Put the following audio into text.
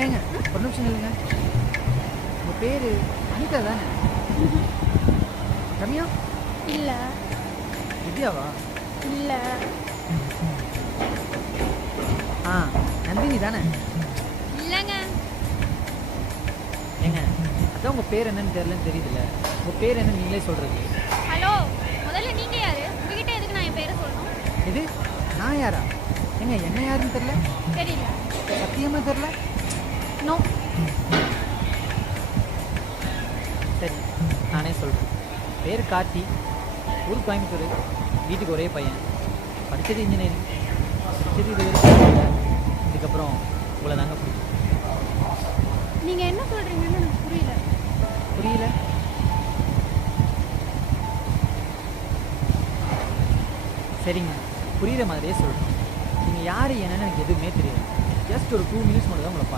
ஏங்க ஒரு நிமிஷம் இல்லைங்க. உங்கள் பேர் அனிதா தானே? ரம்யா? இல்லை வித்யாவா? இல்லை ஆ நந்தினி தானே? இல்லைங்க. ஏங்க அதான் உங்கள் பேர் என்னன்னு தெரியலன்னு தெரியுதுல்ல. உங்கள் பேர் என்ன நீங்களே சொல்கிறது. ஹலோ, முதல்ல நீங்க யாரு? உங்ககிட்ட எதுக்கு நான் என் பேரை சொல்லணும்? இது நான் யாரா? ஏங்க என்ன யாருன்னு தெரில. தெரியல. சத்தியமாக தெரில. நோ. சரி நானே சொல்கிறேன். பேர் கார்த்தி, ஊர் கோயம்புத்தூர், வீட்டுக்கு ஒரே பையன், படித்தது இன்ஜினியரிங், படித்தது இது வரைக்கும். இதுக்கப்புறம் உங்களை தாங்க பிடிக்கும். நீங்க என்ன சொல்றீங்கன்னு எனக்கு புரியல. புரியல? சரிங்க, புரிகிற மாதிரியே சொல்கிறேன். நீங்கள் யார் என்னன்னு எனக்கு எதுவுமே தெரியாது. ஜஸ்ட் ஒரு 2 மினிட்ஸ் மட்டும் தான் உங்களை